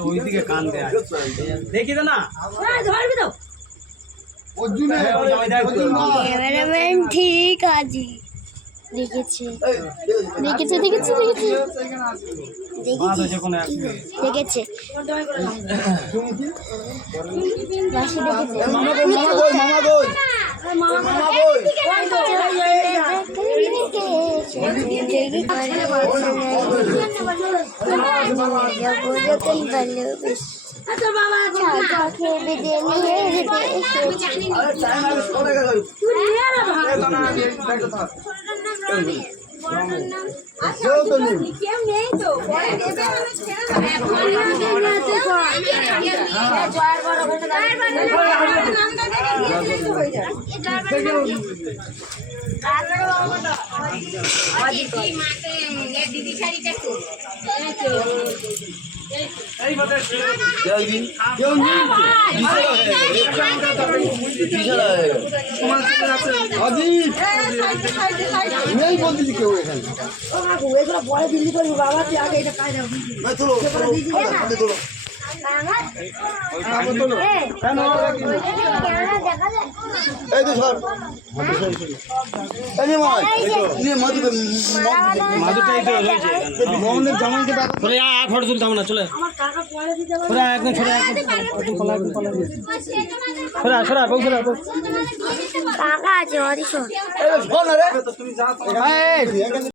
ওইদিকে কান দেয়া দেখি তো না ক্যামেরাম্যান ঠিক আছে দেখেছে দেখেছে দেখেছে দেখেছে দেখেছে दीदी शाড়িটা नहीं बोलती थी क्यों एखाने बड़े दिल्ली कर बाबा के आगे এটা কাজ হবে मैं चलो चलो এই তো স্যার এই মাই নিয়ে মাদুটাই তো রয়েছে এখানে মোহনের জামাইকে ডাকা পরে আর ফটো তুলতে হবে না চলে আমার টাকা পয়সা দিতে হবে ছড়া একদম ছড়া ছড়া বউ ছড়া টাকা আছে অরিশ এই শোন রে তুমি যা